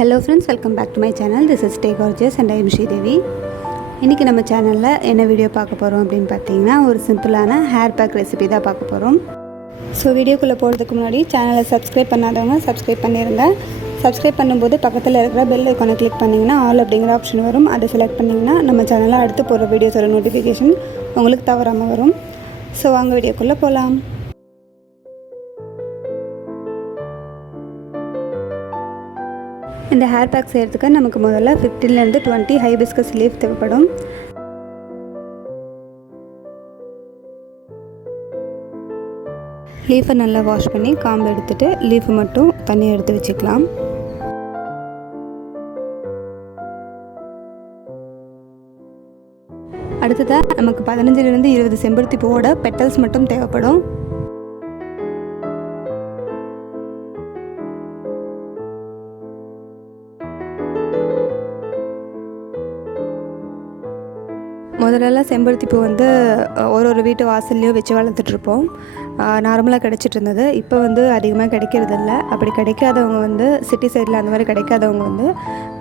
Hello friends, welcome back to my channel. This is Stay Gorgeous and I am Devi. இன்றைக்கி நம்ம சேனலில் என்ன video பார்க்க போகிறோம் அப்படின்னு பார்த்தீங்கன்னா ஒரு சிம்பிளான ஹேர் பேக் ரெசிபி தான் பார்க்க போகிறோம். ஸோ வீடியோக்குள்ளே போகிறதுக்கு முன்னாடி சேனலை சப்ஸ்கிரைப் பண்ணாதவங்க சப்ஸ்கிரைப் பண்ணிடுங்க. சப்ஸ்கிரைப் பண்ணும்போது பக்கத்தில் இருக்கிற பெல் ஐக்கானை கிளிக் பண்ணிங்கன்னா ஆல் அப்படிங்கிற ஆப்ஷன் வரும். அதை செலக்ட் பண்ணிங்கன்னா நம்ம சேனலில் அடுத்து போகிற வீடியோஸோட நோட்டிஃபிகேஷன் உங்களுக்கு தவறாமல் வரும். ஸோ வாங்க வீடியோக்குள்ளே போகலாம். இந்த ஹேர் பேக் செய்கிறதுக்கு நமக்கு முதல்ல 15 to 20 ஹைபிஸ்கஸ் லீஃப் தேவைப்படும். லீஃபை நல்லா வாஷ் பண்ணி காம்பு எடுத்துகிட்டு லீஃபை மட்டும் தனியாக எடுத்து வச்சுக்கலாம். அடுத்ததாக நமக்கு 15 to 20 செம்பருத்தி பூவோட பெட்டல்ஸ் மட்டும் தேவைப்படும். முதல்லலாம் செம்பருத்தி பூ வந்து ஒரு வீட்டு வாசல்லையோ வச்சு வளர்த்துட்ருப்போம். நார்மலாக கிடச்சிட்டு இருந்தது. இப்போ வந்து அதிகமாக கிடைக்கிறதில்ல. அப்படி கிடைக்காதவங்க வந்து சிட்டி சைடில் அந்த மாதிரி கிடைக்காதவங்க வந்து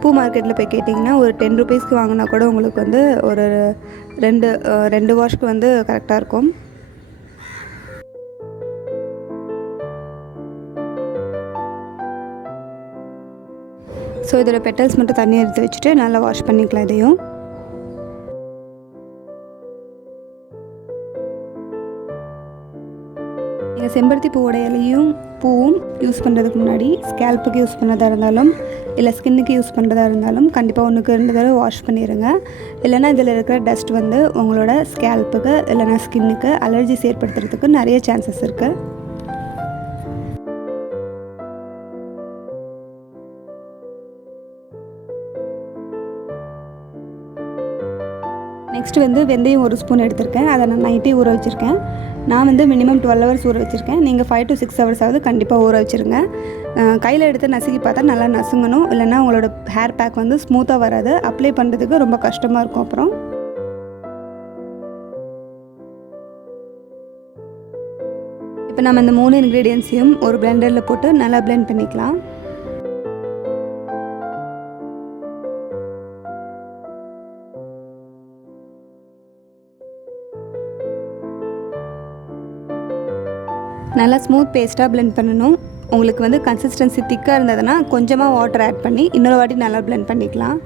பூ மார்க்கெட்டில் போய் கேட்டிங்கன்னா ஒரு 10 rupeesக்கு வாங்கினா கூட உங்களுக்கு வந்து ஒரு ரெண்டு வாஷ்க்கு வந்து கரெக்டாக இருக்கும். ஸோ இதில் பெட்டல்ஸ் மட்டும் தண்ணி எடுத்து வச்சுட்டு நல்லா வாஷ் பண்ணிக்கலாம். இதையும் நீங்கள் செம்பருத்தி பூவோட இலையும் பூவும் யூஸ் பண்ணுறதுக்கு முன்னாடி ஸ்கேல்ப்புக்கு யூஸ் பண்ணுறதா இருந்தாலும் இல்லை ஸ்கின்னுக்கு யூஸ் பண்ணுறதா இருந்தாலும் கண்டிப்பாக 1-2 தடவை வாஷ் பண்ணிடுங்க. இல்லைனா இதில் இருக்கிற டஸ்ட் வந்து உங்களோட ஸ்கேல்ப்புக்கு இல்லைனா ஸ்கின்னுக்கு அலர்ஜிஸ் ஏற்படுத்துறதுக்கு நிறைய சான்சஸ் இருக்குது. நெக்ஸ்ட்டு வந்து வெந்தயம் 1 ஸ்பூன் எடுத்திருக்கேன். அதை நான் நைட்டே ஊற வச்சுருக்கேன். நான் வந்து மினிமம் 12 hours ஊற வச்சுருக்கேன். நீங்கள் 5 to 6 hours ஆகுது கண்டிப்பாக ஊற வச்சுருங்க. கையில் எடுத்து நசுக்கி பார்த்தா நல்லா நசுங்கணும். இல்லைனா உங்களோட ஹேர் பேக் வந்து ஸ்மூத்தாக வராது. அப்ளை பண்ணுறதுக்கு ரொம்ப கஷ்டமாக இருக்கும். அப்புறம் இப்போ நம்ம இந்த 3 இன்க்ரீடியன்ஸையும் ஒரு பிளெண்டரில் போட்டு நல்லா பிளெண்ட் பண்ணிக்கலாம். நல்லா ஸ்மூத் பேஸ்ட்டாக பிளெண்ட் பண்ணணும். உங்களுக்கு வந்து கன்சிஸ்டன்சி திக்காக இருந்ததுன்னா கொஞ்சமாக வாட்டர் ஆட் பண்ணி இன்னொரு வாட்டி நல்லா பிளெண்ட் பண்ணிக்கலாம்.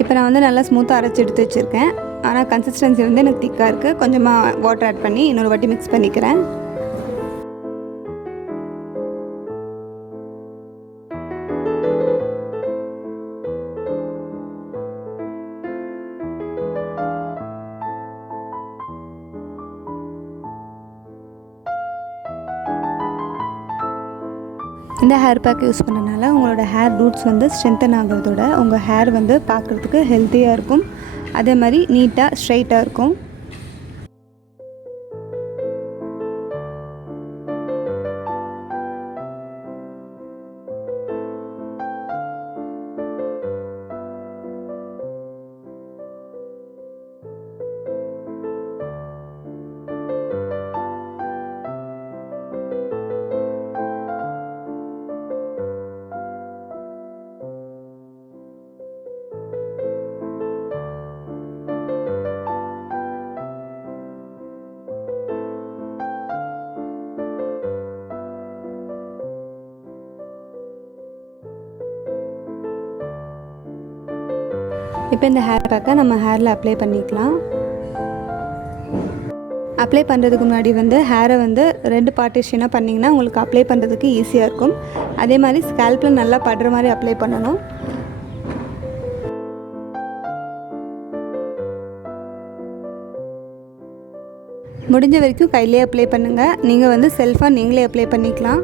இப்போ நான் வந்து நல்லா ஸ்மூத்தாக அரைச்சி எடுத்து வச்சுருக்கேன். ஆனால் கன்சிஸ்டன்சி வந்து எனக்கு திக்காக இருக்குது. கொஞ்சமாக வாட்டர் ஆட் பண்ணி இன்னொரு வாட்டி மிக்ஸ் பண்ணிக்கிறேன். இந்த ஹேர் பேக் யூஸ் பண்ணனால உங்களோட ஹேர் ரூட்ஸ் வந்து ஸ்ட்ரென்தன் ஆகிறதோட உங்கள் ஹேர் வந்து பார்க்குறதுக்கு ஹெல்த்தியாக இருக்கும். அதே மாதிரி நீட்டாக ஸ்ட்ரைட்டாக இருக்கும். இப்போ இந்த ஹேர் பேக்கை நம்ம ஹேரில் அப்ளை பண்ணிக்கலாம். அப்ளை பண்ணுறதுக்கு முன்னாடி வந்து ஹேரை வந்து 2 பார்ட்டிஷனாக பண்ணிங்கன்னா உங்களுக்கு அப்ளை பண்ணுறதுக்கு ஈஸியாக இருக்கும். அதே மாதிரி ஸ்கேல்பில் நல்லா படுற மாதிரி அப்ளை பண்ணணும். முடிஞ்ச வரைக்கும் கையிலே அப்ளை பண்ணுங்கள். நீங்கள் வந்து செல்ஃபாக நீங்களே அப்ளை பண்ணிக்கலாம்.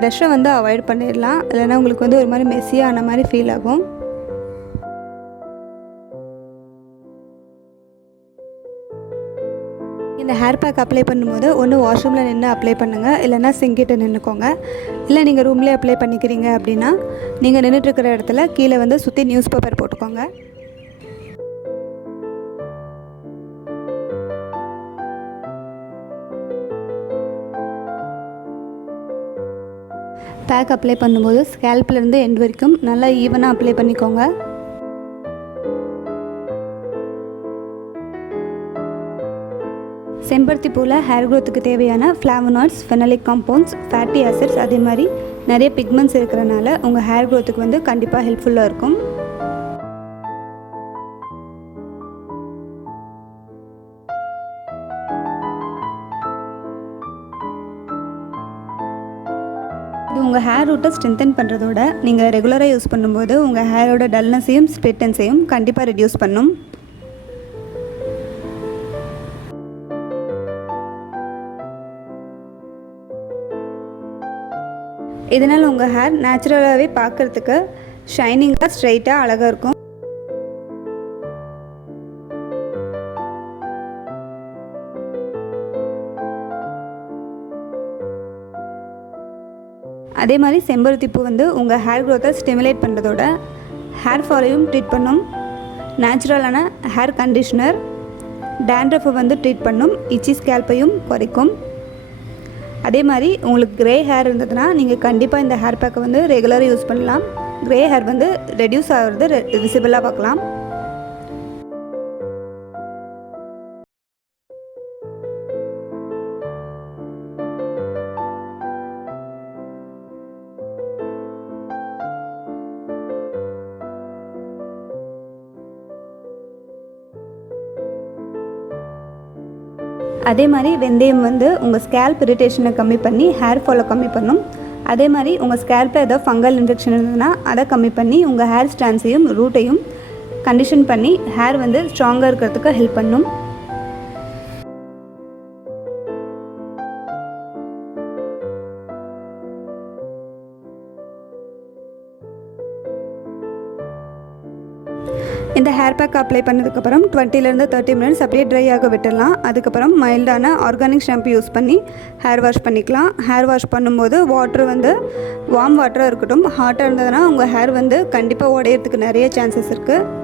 ப்ரஷ்ஷை வந்து அவாய்ட் பண்ணிடலாம். இல்லைனா உங்களுக்கு வந்து ஒரு மாதிரி மெஸ்ஸியாக ஆன மாதிரி ஃபீல் ஆகும். இந்த ஹேர் பேக் அப்ளை பண்ணும்போது ஒன்று வாஷ்ரூமில் நின்று அப்ளை பண்ணுங்கள், இல்லைனா சிங்கிட்ட நின்றுக்கோங்க. இல்லை நீங்கள் ரூம்லேயே அப்ளை பண்ணிக்கிறீங்க அப்படின்னா நீங்கள் நின்றுட்டுருக்கிற இடத்துல கீழே வந்து சுற்றி நியூஸ் பேப்பர் போட்டுக்கோங்க. பேக் அப்ளை பண்ணும்போது ஸ்கேல்ப்லேருந்து எண்ட் வரைக்கும் நல்லா ஈவனாக அப்ளை பண்ணிக்கோங்க. செம்பருத்தி பூவில் ஹேர் க்ரோத்துக்கு தேவையான ஃப்ளாவனாய்ட்ஸ், ஃபெனலிக் காம்பவுண்ட்ஸ், ஃபேட்டி ஆசிட்ஸ், அதே மாதிரி நிறைய பிக்மெண்ட்ஸ் இருக்கிறனால உங்கள் ஹேர் க்ரோத்துக்கு வந்து கண்டிப்பாக ஹெல்ப்ஃபுல்லாக இருக்கும். இது உங்கள் ஹேர் ரூட்டை ஸ்ட்ரென்தன் பண்ணுறதோட நீங்கள் ரெகுலராக யூஸ் பண்ணும்போது உங்கள் ஹேரோட டல்னஸையும் ஸ்ப்ளிட்டன்ஸையும் கண்டிப்பாக ரெடியூஸ் பண்ணும். இதனால் உங்கள் ஹேர் நேச்சுரலாகவே பார்க்குறதுக்கு ஷைனிங்காக ஸ்ட்ரைட்டாக அழகாக இருக்கும். அதே மாதிரி செம்பருத்தி பூ வந்து உங்கள் ஹேர் க்ரோத்தை ஸ்டிமுலேட் பண்ணுறதோட ஹேர் ஃபாலையும் ட்ரீட் பண்ணும். நேச்சுரலான ஹேர் கண்டிஷ்னர் டேண்ட்ரஃபை வந்து ட்ரீட் பண்ணும். இச்சி ஸ்கேல்ப்பையும் குறைக்கும். அதே மாதிரி உங்களுக்கு க்ரே ஹேர் இருந்ததுன்னா நீங்கள் கண்டிப்பாக இந்த ஹேர் பேக்கை வந்து ரெகுலராக யூஸ் பண்ணலாம். க்ரே ஹேர் வந்து ரெடியூஸ் ஆகிறது விசிபிளாக பார்க்கலாம். அதே மாதிரி வெந்தயம் வந்து உங்கள் ஸ்கேல்ப் இரிட்டேஷனை கம்மி பண்ணி ஹேர் ஃபாலை கம்மி பண்ணும். அதே மாதிரி உங்கள் ஸ்கேல்ப்பில் ஏதோ ஃபங்கல் இன்ஃபெக்ஷன் இருந்ததுன்னா அதை கம்மி பண்ணி உங்கள் ஹேர் ஸ்ட்ராண்ட்ஸையும் ரூட்டையும் கண்டிஷன் பண்ணி ஹேர் வந்து ஸ்ட்ராங்காக இருக்கிறதுக்கு ஹெல்ப் பண்ணும். இந்த ஹேர் பேக் அப்ளை பண்ணதுக்கப்புறம் 20 to 30 minutes அப்படியே ட்ரை ஆக விட்டுடலாம். அதுக்கப்புறம் மைல்டான ஆர்கானிக் ஷாம்பு யூஸ் பண்ணி ஹேர் வாஷ் பண்ணிக்கலாம். ஹேர் வாஷ் பண்ணும்போது வாட்டர் வந்து வார்ம் வாட்டராக இருக்கட்டும். ஹாட்டாக இருந்ததுன்னா உங்கள் ஹேர் வந்து கண்டிப்பாக உடையிறதுக்கு நிறைய சான்சஸ் இருக்குது.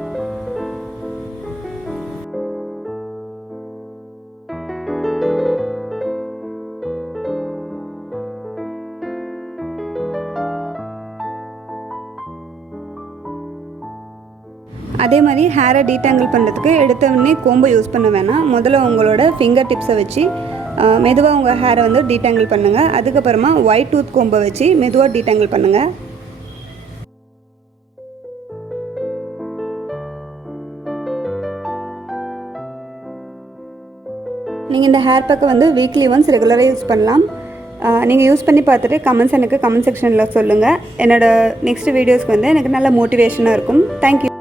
அதே மாதிரி ஹேரை டீடாங்கிள் பண்ணுறதுக்கு எடுத்த உடனே கோம்பை யூஸ் பண்ண வேணாம். முதல்ல உங்களோட ஃபிங்கர் டிப்ஸை வச்சு மெதுவாக உங்கள் ஹேரை வந்து டீடாங்கிள் பண்ணுங்கள். அதுக்கப்புறமா ஒயிட் டூத் கோம்பை வச்சு மெதுவாக டீடாங்கிள் பண்ணுங்கள். நீங்கள் இந்த ஹேர் பேக்கை வந்து வீக்லி ஒன்ஸ் ரெகுலராக யூஸ் பண்ணலாம். நீங்கள் யூஸ் பண்ணி பார்த்துட்டு கமெண்ட்ஸ் எனக்கு கமெண்ட் செக்ஷனில் சொல்லுங்கள். என்னோடய நெக்ஸ்ட் வீடியோஸ்க்கு வந்து எனக்கு நல்ல மோட்டிவேஷனாக இருக்கும். தேங்க்யூ.